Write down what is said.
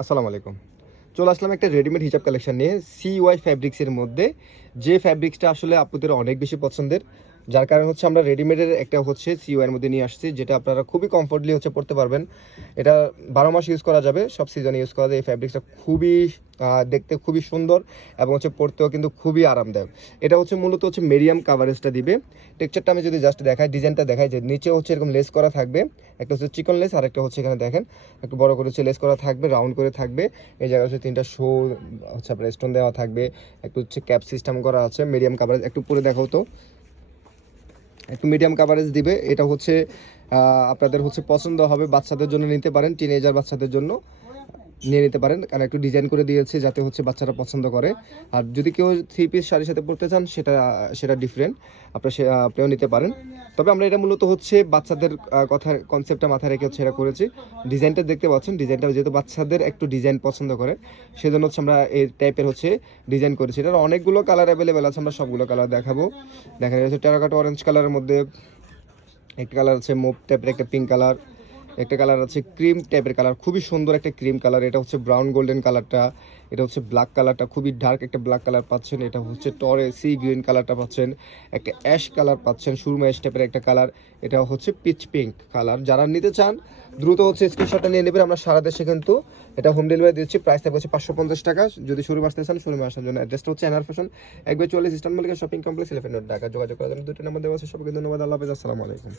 আসসালামু আলাইকুম। চলে আসলাম একটা রেডিমেড হিজাব কালেকশন নিয়ে CY ফ্যাব্রিক্সের মধ্যে। যে ফ্যাব্রিক্সটা আসলে আপুদের অনেক বেশি পছন্দের, যার কারণে হচ্ছে আমরা রেডিমেডের একটা হচ্ছে CY এর মধ্যে নিয়ে আসছি, যেটা আপনারা খুবই কমফোর্টলি হচ্ছে পড়তে পারবেন। এটা 12 মাস ইউজ করা যাবে, সব সিজনে ইউজ করা যায়। এই ফ্যাব্রিক্সটা খুবই দেখতে খুবই সুন্দর এবং হচ্ছে পড়তেও কিন্তু খুবই আরামদায়ক। এটা হচ্ছে মূলত হচ্ছে মিডিয়াম কাভারেজটা দিবে। টেক্সচারটা আমি যদি জাস্ট দেখাই, ডিজাইনটা দেখাই, যে নিচে হচ্ছে এরকম লেস করা থাকবে, একটা হচ্ছে চিকন লেস আর একটা হচ্ছে এখানে দেখেন একটু বড় করে হচ্ছে লেস করা থাকবে, রাউন্ড করে থাকবে। এই জায়গায় হচ্ছে 3টা শো হচ্ছে আপনার স্টোন দেওয়া থাকবে, একটু হচ্ছে ক্যাপ সিস্টেম করা আছে। মিডিয়াম কাভারেজ, একটু পরে দেখাও তো, একটু মিডিয়াম কাভারেজ দিবে। এটা হচ্ছে আপনাদের হচ্ছে পছন্দ হবে, বাচ্চাদের জন্য নিতে পারেন, টিনেজার বাচ্চাদের জন্য নিয়ে নিতে পারেন, কারণ একটু ডিজাইন করে দিয়েছে যাতে হচ্ছে বাচ্চারা পছন্দ করে। আর যদি কেউ 3 পিস শাড়ির সাথে পড়তে চান, সেটা সেটা ডিফারেন্ট, আপনিও নিতে পারেন। তবে আমরা এটা মূলত হচ্ছে বাচ্চাদের কথা কনসেপ্টটা মাথায় রেখে হচ্ছে এটা করেছি। ডিজাইনটা দেখতে পাচ্ছেন, ডিজাইনটা যেহেতু বাচ্চাদের একটু ডিজাইন পছন্দ করে, সেজন্য হচ্ছে আমরা এই টাইপের হচ্ছে ডিজাইন করেছি। এটার অনেকগুলো কালার অ্যাভেলেবেল আছে, আমরা সবগুলো কালার দেখাবো। দেখা যাচ্ছে টেরাকোটা অরেঞ্জ কালারের মধ্যে একটা কালার আছে, মুভ টাইপের একটা পিঙ্ক কালার, একটা কালার আছে ক্রিম টাইপের কালার, খুবই সুন্দর একটা ক্রিম কালার। এটা হচ্ছে ব্রাউন গোল্ডেন কালারটা। এটা হচ্ছে ব্ল্যাক কালারটা, খুবই ডার্ক একটা ব্ল্যাক কালার পাচ্ছেন। এটা হচ্ছে টরে সি গ্রিন কালারটা পাচ্ছেন, একটা অ্যাশ কালার পাচ্ছেন, সুরমা অ্যাশ টাইপের একটা কালার। এটা হচ্ছে পিচ পিঙ্ক কালার। যারা নিতে চান দ্রুত হচ্ছে স্ক্রিনশটটা নিয়ে নেবেন। আমরা সারা দেশে কিন্তু এটা হোম ডেলিভারি দিচ্ছি। প্রাইস থাকবে হচ্ছে 550 টাকা। যদি শোরুমে আসতে চান, শোরুমে আসার জন্য অ্যাড্রেসটা হচ্ছে NR fashion, 1/44 eastern Mallika shopping complex, 11 road, Dhaka. যোগাযোগ করার জন্য দুটো নাম্বার দেওয়া আছে। সবাইকে ধন্যবাদ। আল্লাহ হাফেজ। আসসালামু আলাইকুম।